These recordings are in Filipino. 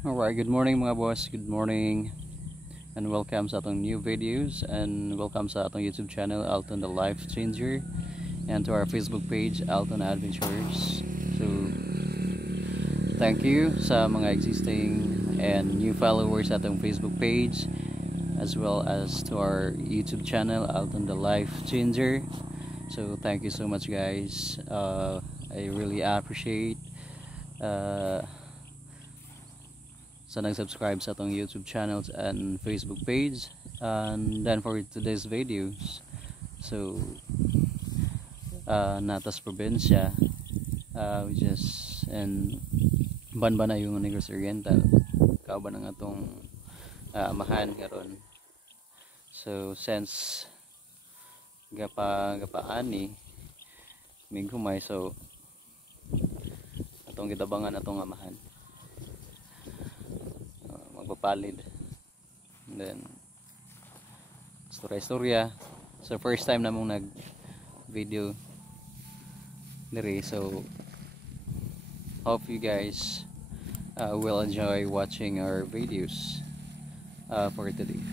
Alright, good morning mga boss, good morning and welcome sa atong new videos and welcome sa atong YouTube channel Alton the Life Changer and to our Facebook page Alton Adventures. So thank you sa mga existing and new followers sa atong Facebook page as well as to our YouTube channel Alton the Life Changer. So thank you so much guys. I really appreciate sa nag-subscribe sa atong YouTube channels and Facebook page. And then for today's videos, so natas probinsya, which is in Banban yung Negros Oriental, kauban ang atong amahan karon. So since gapaani mig humay, so atong gitabangan atong amahan magpapalid, and then istorya. So first time namong nag video diri, so hope you guys will enjoy watching our videos for today.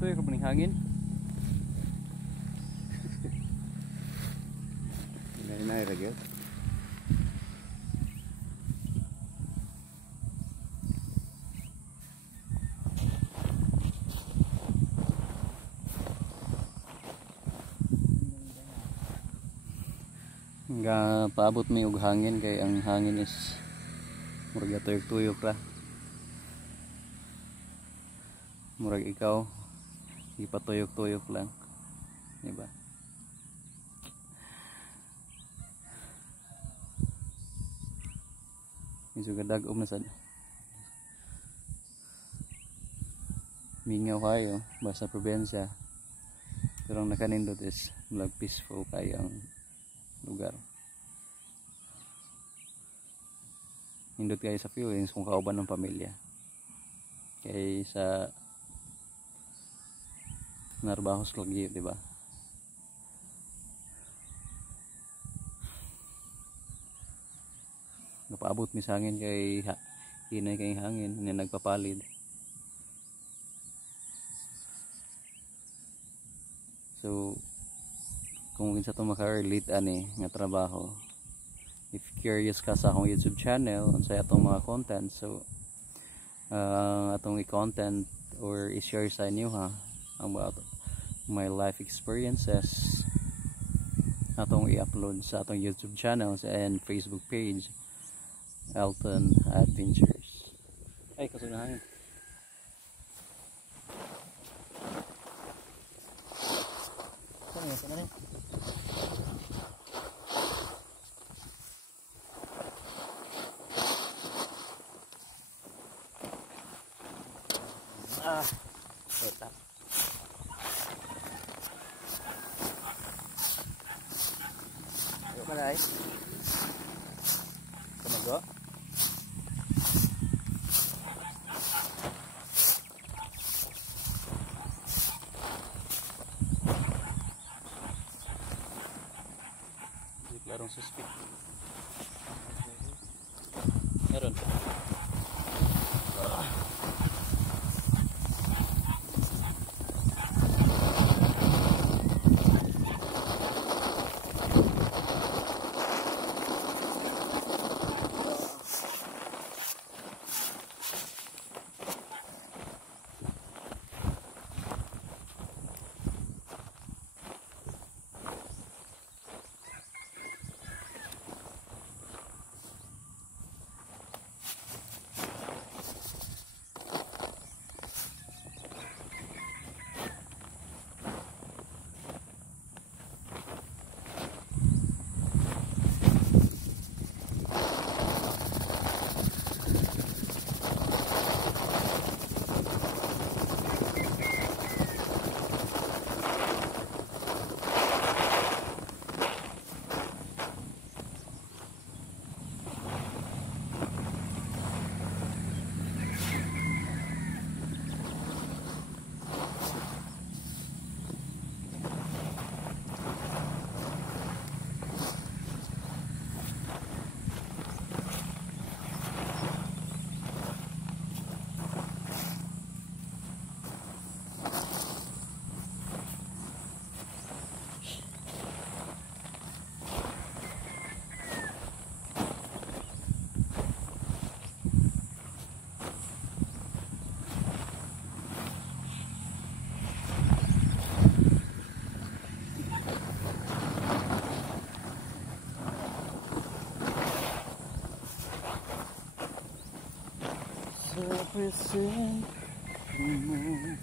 Tuyo ko paning hangin. Inay lagi. Nga paabot may og hangin kay ang hangin is murag tuyok-tuyok ra. Murag ikaw ipatuyok-tuyok lang, diba? Medyo gadag-om na sad. Mingaw kayo basta probinsya, pero ang nakanindot is vlog peaceful kayo ang lugar. Nindot kayo sa feelings kung kauban ng pamilya kay sa narbahos lagi, di ba? Napaabot mi sa hangin kay hinay kay hangin na nagpapalid. So kung kinsa to maka-relate ani nga trabaho, if curious ka sa akong YouTube channel unsay atong mga content, so atong i-content or i-share sa inyo about my life experiences, atong i-upload sa atong YouTube channels and Facebook page Alton Adventures. Ay kasunahan. Sana rin. Tetap. Ayo malay. Tumago. Di larong suspek. Meron. present mo.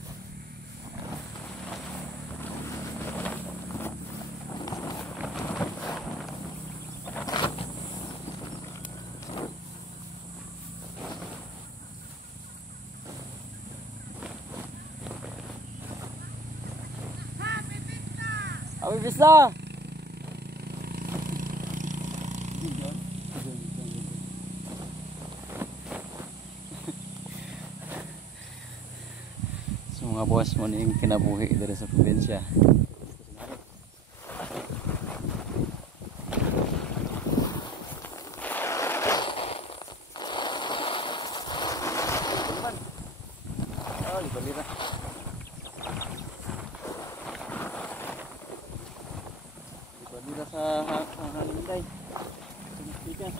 Happy Pista! So mga boss mo na yung kinabuhi dari sa probinsya. Oh, lipat-lipat. Lipat-lipat sa hangin day. Sumistikan.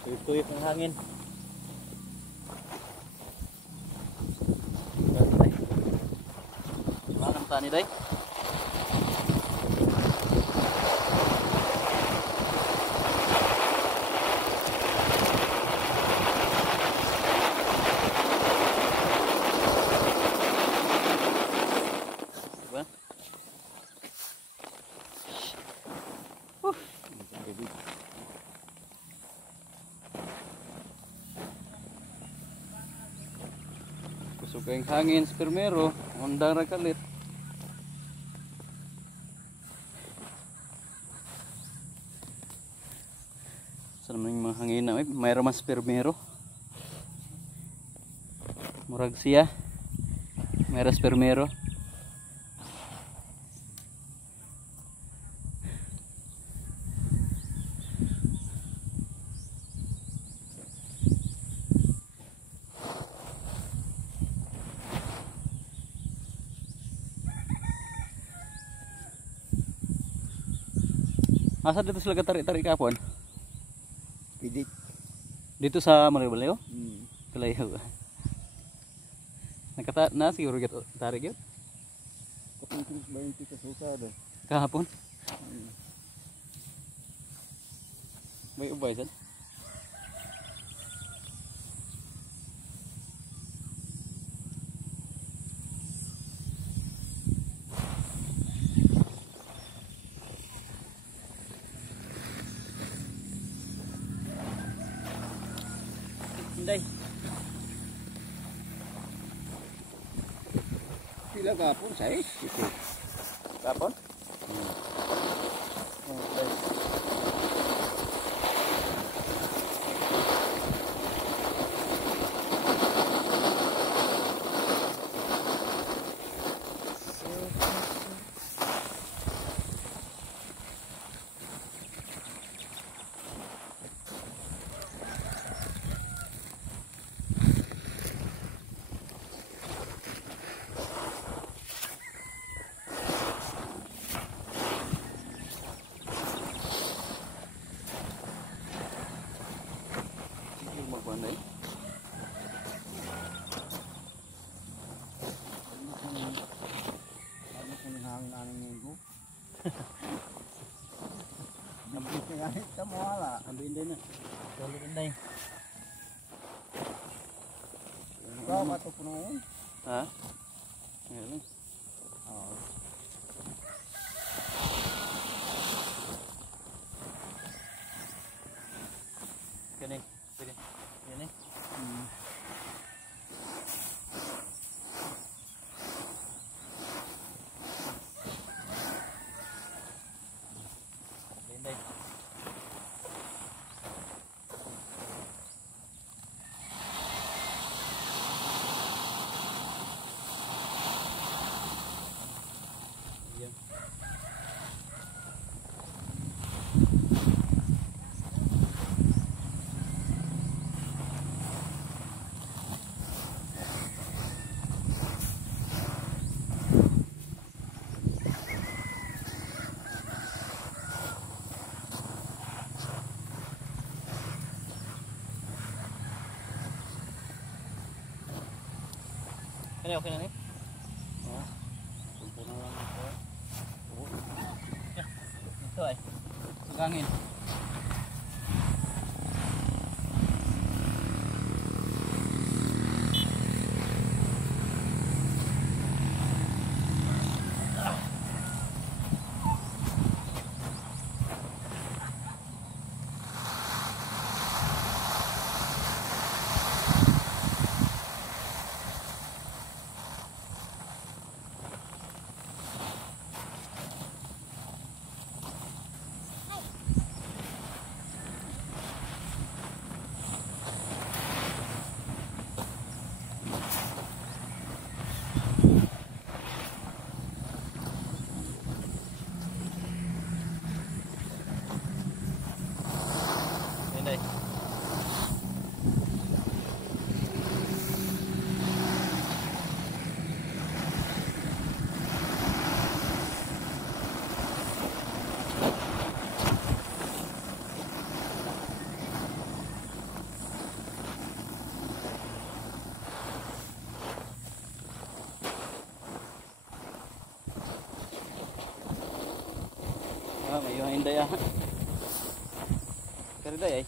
Tuyip-tuyip ang hangin. Manang tani day. Diba? Kusog kayong hangin sa permero, undang ra kalit. Sa naman yung mga hangin na mayroon mas permero. Murag siya. Mayroon permero. Asa dito sila tarik-tarik kapon? Pidik. Dito sa Maribalayo? Hmm. Kalayo. Na siguro gitu tarik yun? Kapungkong 20 ka sukada. Kahapon? May ubay san? Day. Pila kapon say? Kapon? Okay. Magkuhan day. Ano kung hangin anong minggu? Nabis na kahit sa mawala. Ambil din na. Tuloy din day. Ikaw mato po noon? Ha? Ngayon. Oo. Kini. Kini. Kini. Day. Iya. Ini okay na ni? Oo. Tumpo na lang ito. Ito ay. Sagangin. May hinday ah. Kari day ay.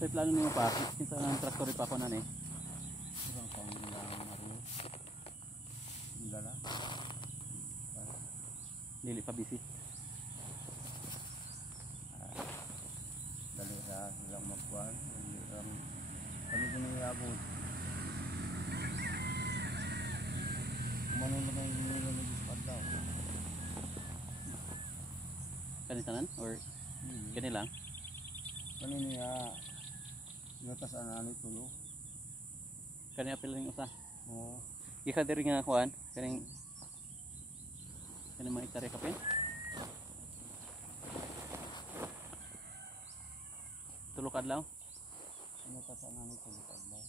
So plano niyo pa, kita ng traktor pa ako na eh. Kurang pang ilang mariyo. Dala. Dili pa busy. Dali ra silang magkuhan. Dali ra. Kami kiniyabot. Manunod ang nila ng dispad daw. Kanitanan or kani lang? Kanini Yotas anani tulo. Kani apil ring usa. Oo. Ika diri nga kuan, kaning mga iktare kapin. Tulok adlaw. Yotas anani tulo kadlaw.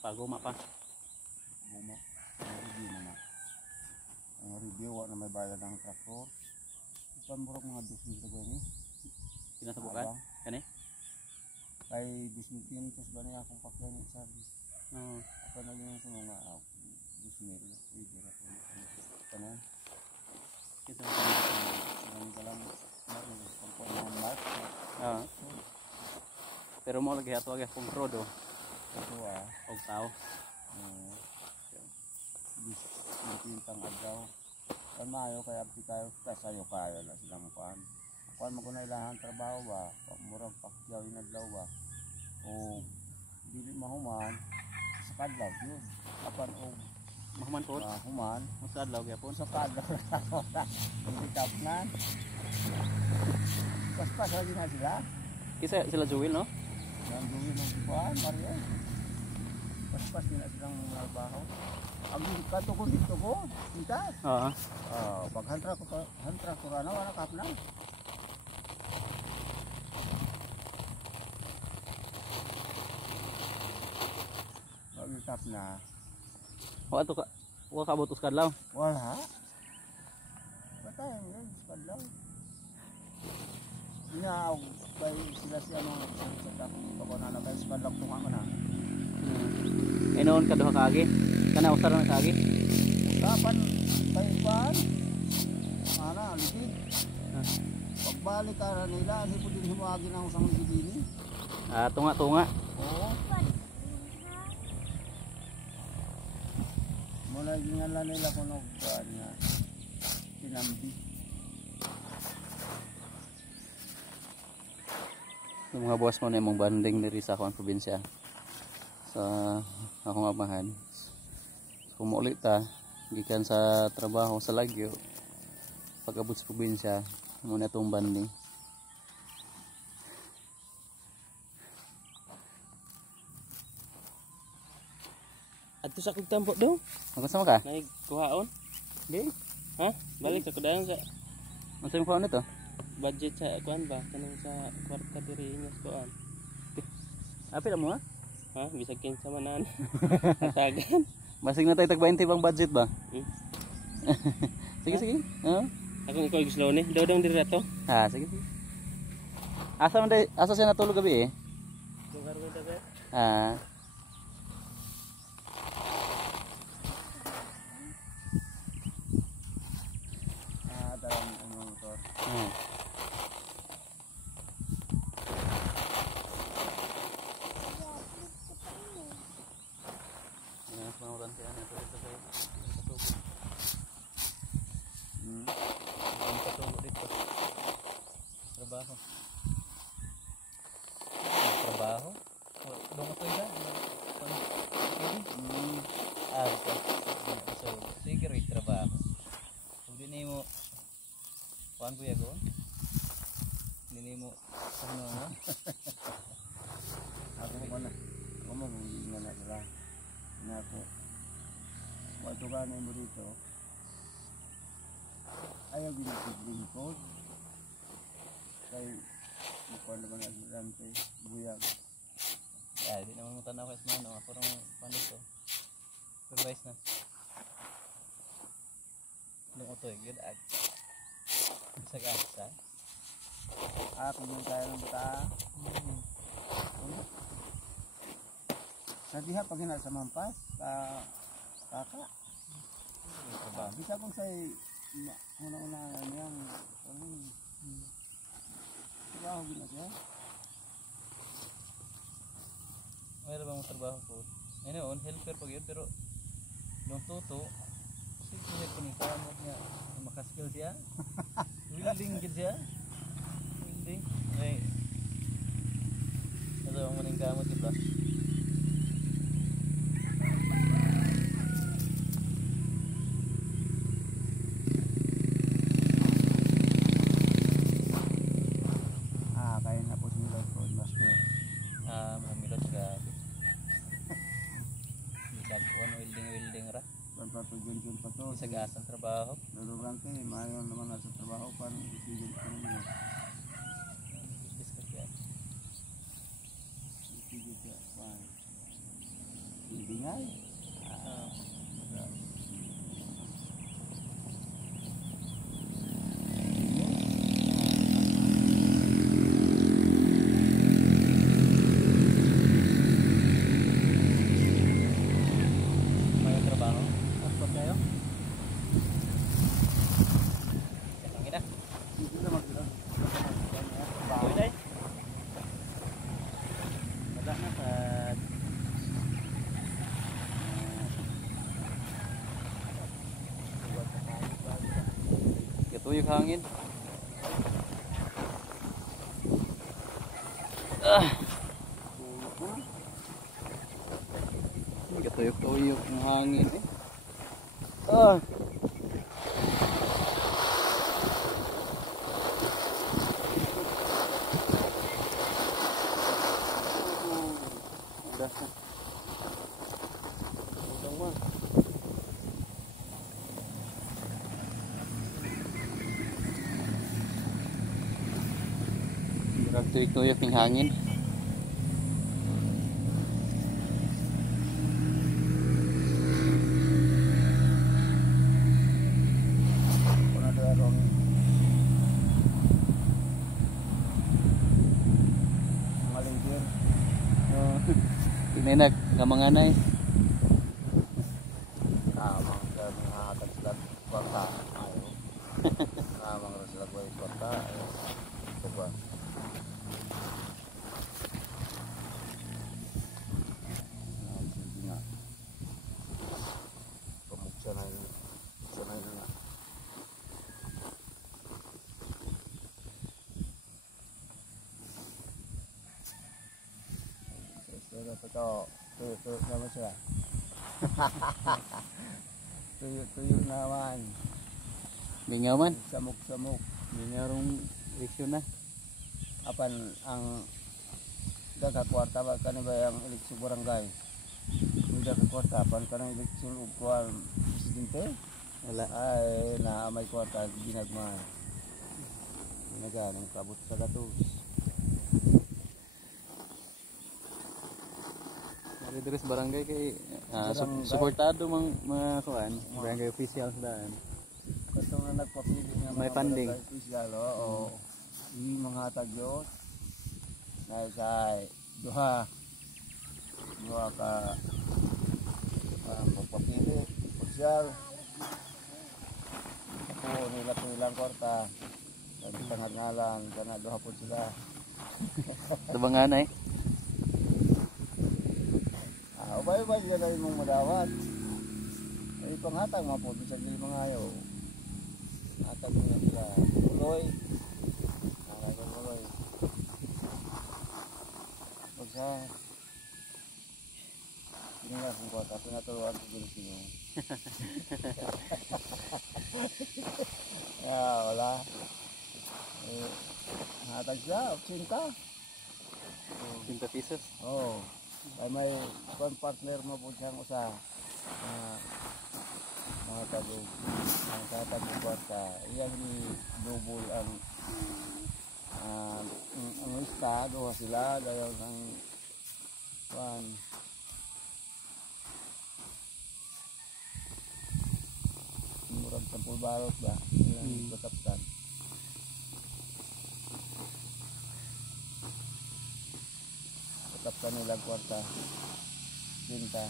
Paguma pa. Buma. Review na na. Ang review wa na may bayad ng traktor. Pamburok mga 2,000 gani. Kinasubukan. Kani? Kay 2,000 ba niya akong pakyan sa Oo. ako na yung sunong nga 2,000 pwede na po kanon Kita sunong ka lang pagpon ng mark ah. Pero mo lagi ato agi kung rodo ito og tao. Tang adlaw kan maayo kay abti kayo kasayo kayo na silang kuan mo ko na ilahan trabaho ba murag pakyaw inadlaw ba o dili mahuman sa kadlaw yun apan og Mahuman po. human Sa adlaw gyapon. sa kadlaw hindi tapnan paspas lagi na sila Kisa sila Joel no? yang duwi ng kuan Mario paspas din na silang trabaho ang kato ko dito ko kita Oo. pag hantra ko rana wala kap na tap na Wa ato ka wa kabot us kadlaw. wala patay yun kadlaw nya kay sila si ano sa tapos na kay kadlaw tunga man na Inoon kaduha ka agi. Kana usara na ka agi. kapan kay pan ana ligid pagbalik ka nila si pudin himagi na usang ligid ini Ah, tunga-tunga. oo mula ginala nila kuno nga tinambi Yung mga boss mo na imong banding diri sa akong probinsya. Sa akong amahan. Kumuuli ta gikan sa trabaho sa Lagyo. Pag-abot sa probinsya, mo na tong banding. Ato sa kog tampo do. Magkasama ka? Naig kuhaon. Di. Ha? Balik sa kudayon sa Unsa imong kuan nito? budget sa kuan ba kanang sa kwarta diri niya sa kuan. Apil mo ha? Ha? Bisag kinsa manan. Tagan. Basig na tayo tag 20 bang budget ba? Hmm? Sige sige. Oo. Akong ikaw gusto ni. Dodong diri ato. Ah, sige sige. Asa siya natulog gabi eh? Lugar mo dagat. Ah. dalam motor Hmm. Ini pengurusan siya nito dito kay Katubo. Ang Katubo dito. Trabaho. Trabaho? Doon ka pwede. kuan kuya ko. Nini mo ano mo? Ako ko na. Ako mo hindi na sila. Na ako. Wato ka na mo dito. Ayaw ginagpigling ko. Kay mukuha naman ang rante. Buyag. Ya, di naman mo tanaw kay Smano. Ako rong paano to. Supervise na. Ano ko to eh, good at. Isa ka asa. Ako yung kaya ng bata. Sa diha pag hina sa mampas. Kaka. Bisa kung sa'y una-una niyang trabaho gina siya. Mayroon bang trabaho po? Ayun, helper pag yun, pero nung tuto, sige ko ni kamo niya, makaskill siya. Willing gid siya. Willing. Ay. Ito ang maning kamot diba? Kaya na po sila po, master. Mamilot ka. Dagkuan welding ra. Pagpapagyan pa to. Isa gasang trabaho. Nalugan ko eh, mayon naman na sa trabaho, paano itigil ko naman yun. Discuss yan. Itigil siya, paano. Hindi nga eh. May trabaho. Pasok kayo. Ang ina. Hindi na magkita. Tuloy day. Wala na sa katuyog hangin. Katuyog-tuyog ng hangin eh. Tuyog-tuyog ng hangin. Kuna doon rong malingkir. Tingnan na, kamanganay. Kamang sa mga hatag sila kwarta. Ayaw. Kamang sila kwarta. Ayaw. Ito ba? Sige nga. Pamuksanay na. Pamuksanay na nga. Pero ito, tuyo naman siya. Tuyo naman. Lingaw man. Samok-samok. Lingarong leksyon na. Apan ang kwarta ba kani ba ang eleksyon barangay? Hindi kwarta apan kanang eleksyon ugkuan presidente. Wala. Ay na may kwarta ginagman. Ginaganong kabot sa gatos. Dari barangay kay Barangay. suportado mga kuan, barangay officials daan. Kaso na nagpapili nga May mga funding. barangay official, oo. Yung mga tagyos na sa duha ka magpapili official. Ako nila po ilang kwarta. Sa tangad ngalan, kana duha po sila. Tabanganay. Ubay-ubay sila na yung madawat. Ay panghatag mga po sa gili mga ayaw. Hatag mo na sila. Tuloy. Tuloy. Pagsa hindi nga kung kwarta, pinaturuan ko din sino. Wala. Eh, hatag siya, 80. 50 pesos. Oo. Ay may partner mo po siyang usa. Mga tagog. Ang tatagog kwarta. Iyan ni double ang lista. Doha sila. Dahil ang kuan. Murag 10 balot ba? Iyan kataptan. Kataptan nila kwarta. Binta.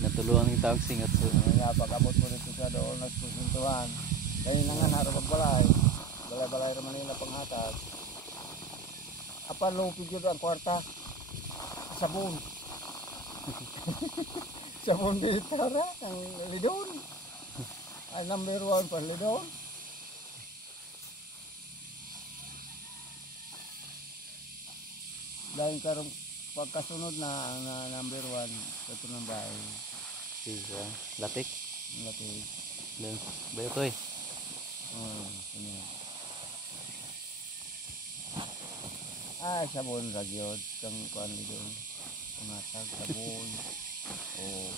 Natulungan yung tawag singat so. Nga pag-abot mo dito sa doon nagpusintuhan. Kaya na nga harap magbalay. Balay-balay naman nila panghatag. Apa lupig yun ang kwarta. Sabon. Sabon dito ra. Ang lidon. Ay number 1 pa lidon. Dahil karong pagkasunod na ang number 1 ito ng bahay. Siya. Latik. Lapig. Dan bayo to eh. Ano. Ah, sabon ragyod kang kuan dito. Pumatag sabon. Oh.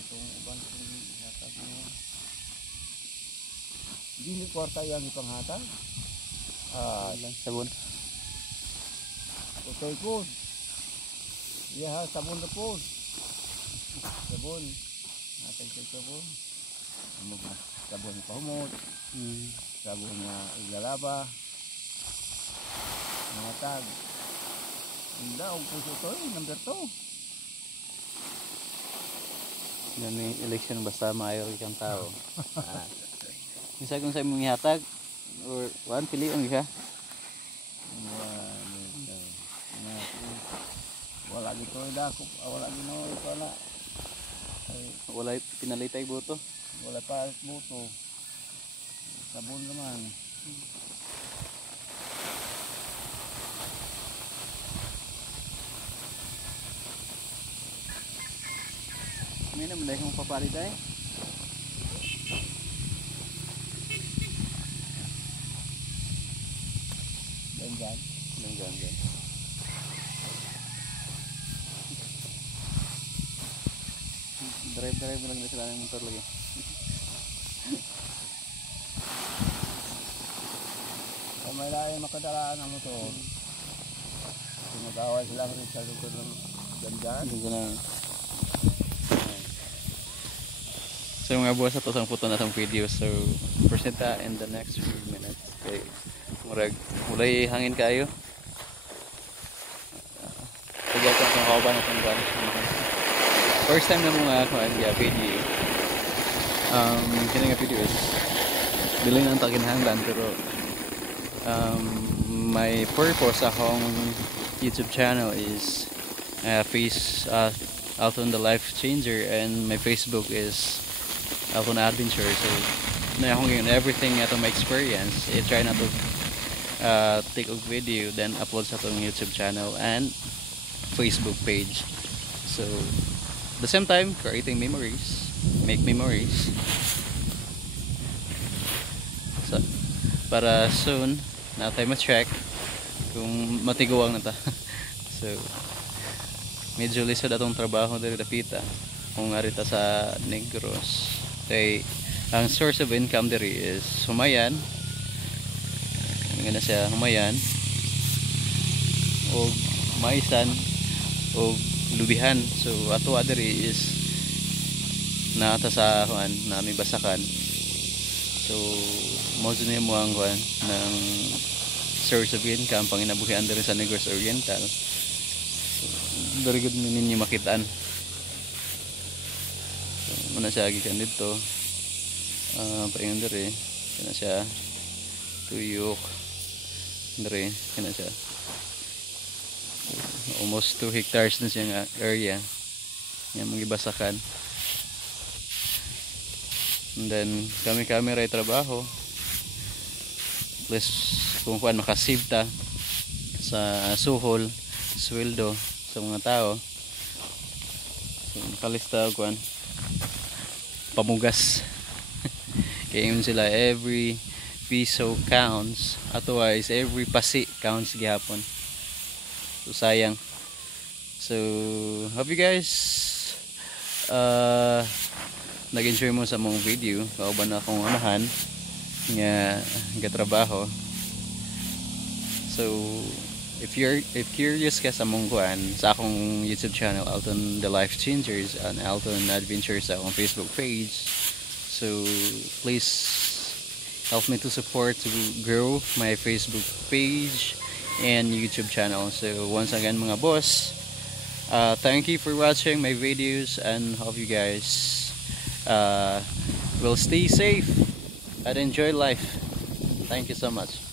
Itong ubang hatag mo. Dili kwarta yang ipanghatag. Lang sabon. Okay po. Yeah, sabon na po. Sabon. Hatag sa sabon. Sabon pahumot. Sabon nga igalaba. Hatag. Hindi, ang puso to number 2. Yan may election basta maayo kang tao. Misa kung sa imong ihatag or wan pili ang siya. Wala dito dako, wala gino wala. Ay, Wala pinalitay boto. wala pa buto. Sabon naman. May naman dahil kong papalit ay. Ganyan. Ganyan. Drive lang na sila ng motor lagi. Kung may laing makadalaan ang motor, pinag-away sila rin sa lukod ng ganyan. Hindi na. So mga buwas na to sang puto na sang video. So presenta in the next few minutes. Okay. Mulay hangin kayo. Kaya ko ang kauban na itong first time na mga video. Kaya nga video is dili na ang taginhanglan pero my purpose akong YouTube channel is Alton the Life Changer, and my Facebook is Alton Adventure. So na akong yun, everything atong my experience, I try na to take a video then upload sa atong YouTube channel and Facebook page. So at the same time creating memories, make memories. So para soon na tayo ma-check kung matiguang na ta. So medyo lisod atong trabaho diri dapita kung arita sa Negros. Kay ang source of income diri is humayan. Nga na siya humayan o maisan o lubihan. So ato diri is naata sa kuan na may basakan. So mo din mo ang kuan ng source of income panginabuhian diri sa Negros Oriental. Very good ninyo makitaan. So, muna siya gikan dito. Paingon diri kana siya tuyok diri kana siya. Almost 2 hectares na siya area. Yan magibasakan. And then kami ray trabaho. Plus kung kuan makasave ta sa suhol, sweldo sa mga tao. So nakalista kuan pamugas. Kaya yun sila every piso counts, otherwise every pasi counts gihapon. So sayang. So hope you guys nag-enjoy mo sa mong video. Kauban na akong anahan nga gatrabaho. So if curious ka sa mong kuan sa akong YouTube channel, Alton the Life Changers and Alton Adventures sa akong Facebook page. So please help me to support to grow my Facebook page and YouTube channel. So once again mga boss, thank you for watching my videos and hope you guys will stay safe and enjoy life. Thank you so much.